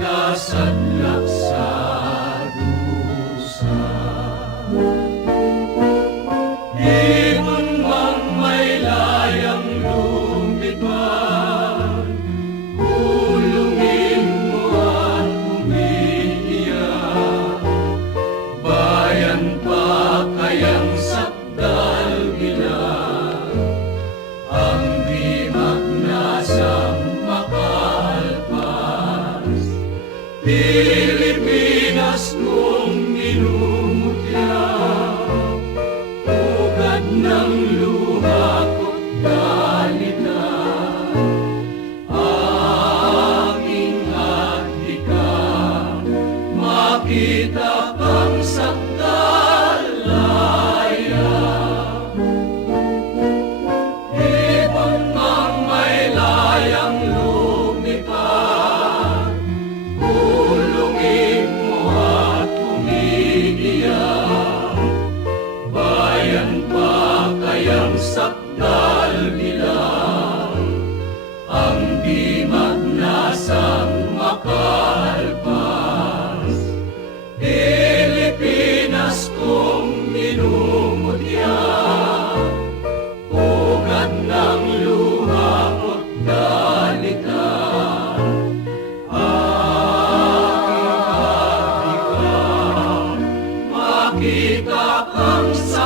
nasa lakas. Pilipinas mong minumutya Ugat ng luha ko't galit na Aking at di makita Ayan ba kayang sakdal bilang Ang di magnasang makalpas Pilipinas kong minumutya Ugat ng luha ko't dalita Aking makita kang sa